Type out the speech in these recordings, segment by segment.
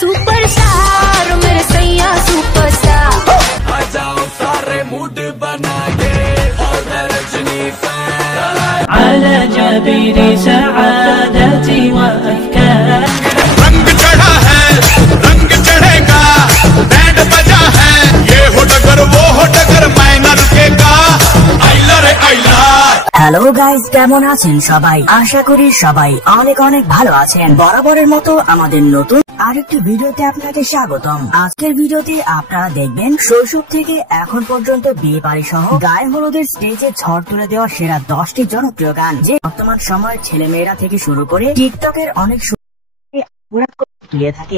Superstar मेरे सैया superstar. आ जाओ सारे मूड बना के और रजनी फैन على جبين سعادتي وأفكار। रंग चढ़ा है रंग चढ़ेगा बैंड बजा है ये हो डगर वो हो डगर मैं न रुकेगा आइला रे आइला। হ্যালো গাইজ, কেমন আছেন সবাই? আশা করি সবাই অনেক অনেক ভালো আছেন। বরাবরের মতো আমাদের নতুন আরেকটি ভিডিওতে আপনাকে স্বাগতম। আজকের ভিডিওতে আপনারা দেখবেন শৈশব থেকে এখন পর্যন্ত বিয়ে বাড়ি সহ গায়ে হলুদের স্টেজে ঝড় তুলে দেওয়া সেরা 10টি জনপ্রিয় গান, যে বর্তমান সময়ের ছেলে মেয়েরা থেকে শুরু করে টিকটকের অনেক তুলে থাকে।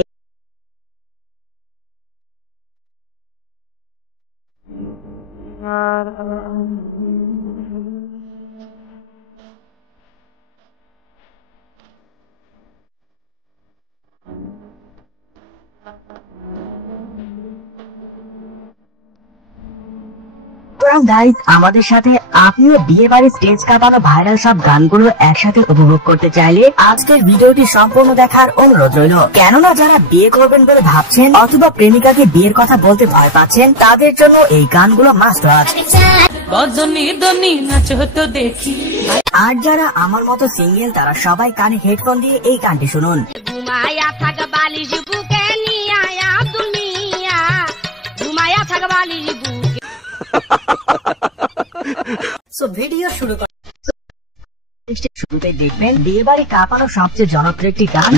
আমাদের সাথে আপনিও বিয়ে বাড়ির স্টেজ কাঁপানো ভাইরাল সব গানগুলো একসাথে উপভোগ করতে চাইলে আজকের ভিডিওটি সম্পূর্ণ দেখার অনুরোধ রইল। কেননা যারা বিয়ে করবেন বলে ভাবছেন অথবা প্রেমিকাকে বিয়ের কথা বলতে ভয় পাচ্ছেন, তাদের জন্য এই গানগুলো মাস্ট ওয়াচ। আর যারা আমার মতো সিঙ্গেল, তারা সবাই কানে হেডফোন দিয়ে এই গানটি শুনুন। ভিডিও শুরুতে দেখবেন বিয়ে বাড়ি কাঁপানো সবচেয়ে জনপ্রিয় একটি গান।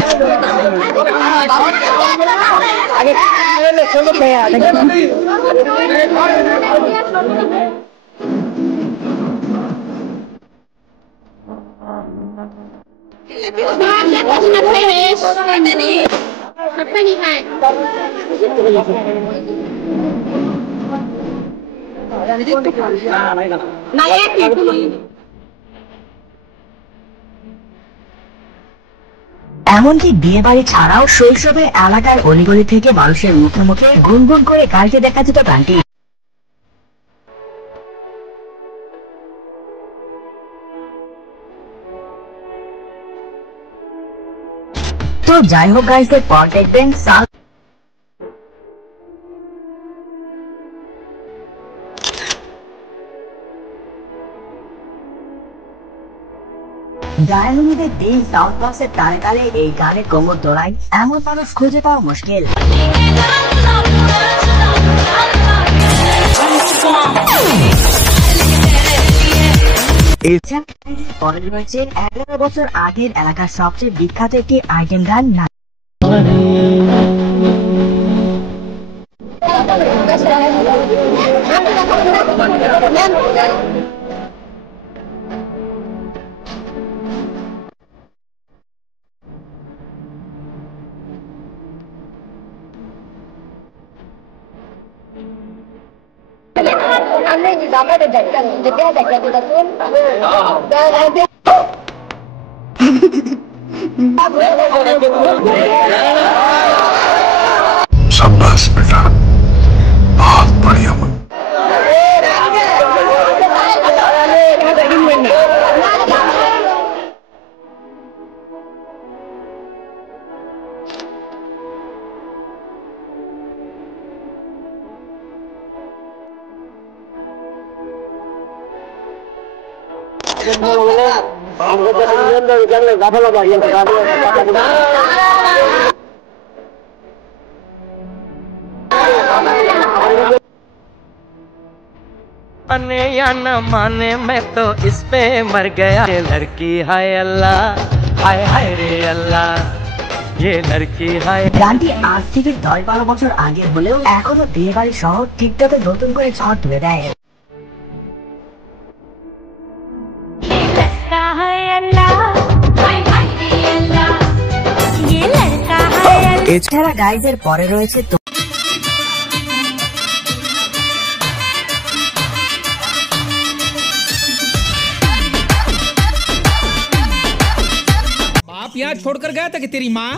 এমনকি বিয়ে বাড়ি ছাড়াও শৈশবে এলাকার অলিগলি থেকে মানুষের মুখে মুখে গুনগুন করে গাইতে দেখা যেত গানটি। তো যাই হোক গাইস, পর দেখবেন ডায়মন্ডের দিন সাউথ বক্সের তালে তালে এই গানে কোমর দোলাই এমন মানুষ খুঁজে পাওয়া মুশকিল। পরে রয়েছে 11 বছর আগের এলাকার সবচেয়ে বিখ্যাত একটি আইটেম গান। शाबाश बेटा, बहुत बढ़िया। माने या न माने मैं तो इस पे मर गया। ये लड़की हाय अल्लाह, हाय हाय रे अल्लाह, ये लड़की हाय। গানটি আজ থেকে 10-12 বছর আগে হলেও এখনো বিয়ে বাড়ি সহ টিকটকে নতুন করে ঝড় তুলে দেয়। এছাড়া গাইজের পরে রয়েছে बाप यहाँ छोड़कर गया था कि तेरी माँ